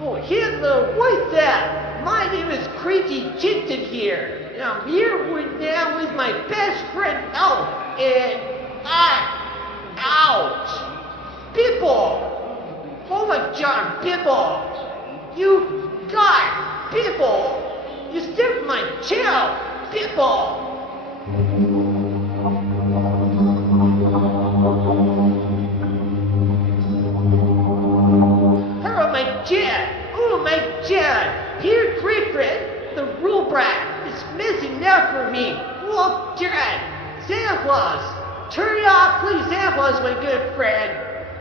Oh, hello, what's that? My name is Cranky Kitten here, and I'm here now with my best friend Elf, and ouch! People! Oh my God, people! You got people! You stepped my tail, people! Oh my God! Here, Griffin, the rule brat is missing out for me. Oh God! Santa Claus, turn it off, please, Santa Claus, my good friend.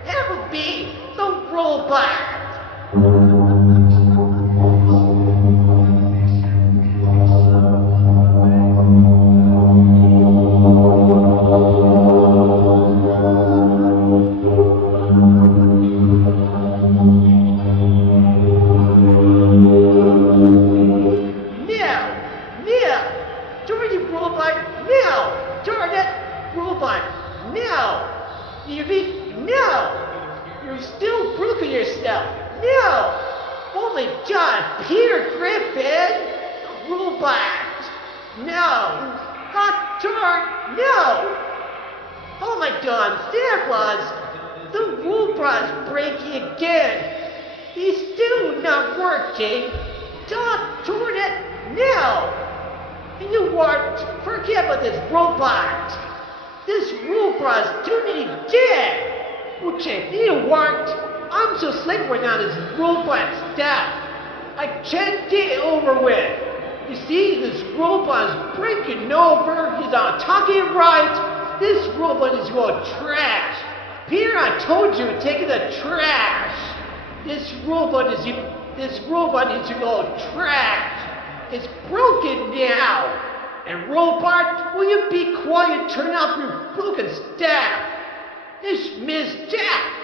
That would be the rule brat. No! Darn it! Robot! No! You mean no! You're still broken yourself! No! Oh my God! Peter Griffin! Robot! No! Hot darn! No! Oh my God! Santa Claus! The robot's breaking again! He's still not working! God darn it! No! And you what? Forget about this robot! This robot's doing it again! Okay, you know what? I'm so sick right now this robot stuff. I can't get it over with. You see, this robot's breaking over. He's not talking right. This robot is going trash. Peter, I told you, take it the trash. This robot needs to go trash. It's broken now! And robot, will you be quiet and turn off your broken staff? It's Miss Jack!